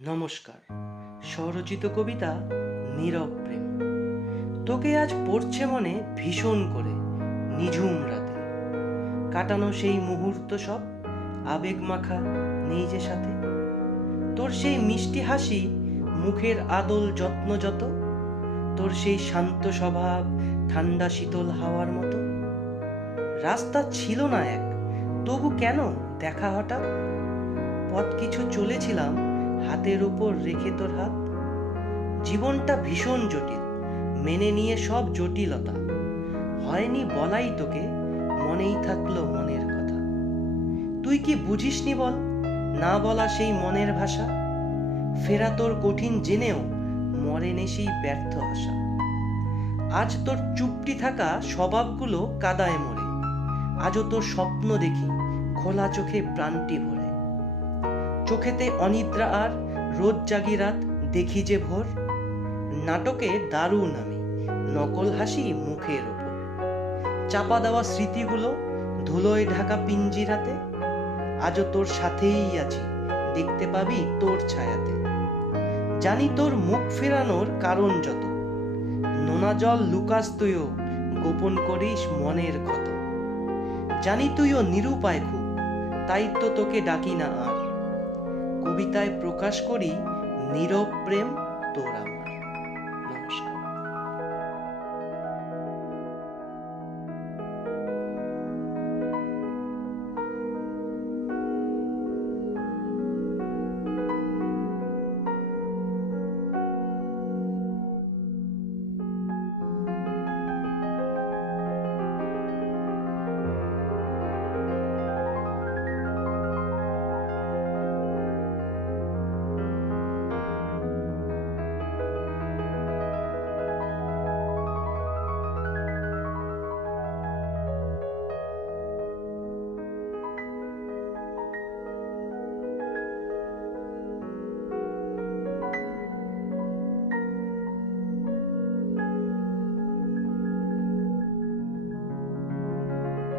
নমস্কার। স্বরচিত কবিতা নীরব প্রেম। তোকে আজ পড়ছে মনে ভীষণ করে, নিঝুম রাতে কাটানো সেই মুহূর্ত সব আবেগ মাখা নেই যে সাথে। তোর সেই মিষ্টি হাসি, মুখের আদল যত্ন যত, তোর সেই শান্ত স্বভাব ঠান্ডা শীতল হাওয়ার মতো। রাস্তা ছিল না এক, তবু কেন দেখা হঠাৎ। পথ কিছু চলেছিলাম হাতের উপর রেখে তোর হাত। জীবনটা ভীষণ জটিল, মেনে নিয়ে সব জটিলতা। হয়নি বলাই তোকে, মনেই থাকলো মনের কথা। তুই কি বুঝিসনি বল, না বলা সেই মনের ভাষা। ফেরা তোর কঠিন জেনেও মরেনি সেই ব্যর্থ আশা। আজ তোর চুপটি থাকা স্বভাবগুলো কাদায় মরে, আজও তোর স্বপ্ন দেখি খোলা চোখে প্রাণটি ভরে। চোখেতে অনিদ্রা আর রোজ জাগি রাত দেখি যে ভোর। নাটকে দারুণ আমি, নকল হাসি মুখের ওপর। চাপা দেওয়া স্মৃতিগুলো ধুলোয় ঢাকা পিঞ্জিরাতে, আজও তোর সাথেই আছি, দেখতে পাবি তোর ছায়াতে। জানি তোর মুখ ফেরানোর কারণ যত, নোনা জল লুকাস তুইও, গোপন করিস মনের ক্ষত। জানি তুইও নিরুপায় খুব, তাই তো তোকে ডাকি না আর। কবিতায় প্রকাশ করি নীরব প্রেম তোর আমার। নমস্কার।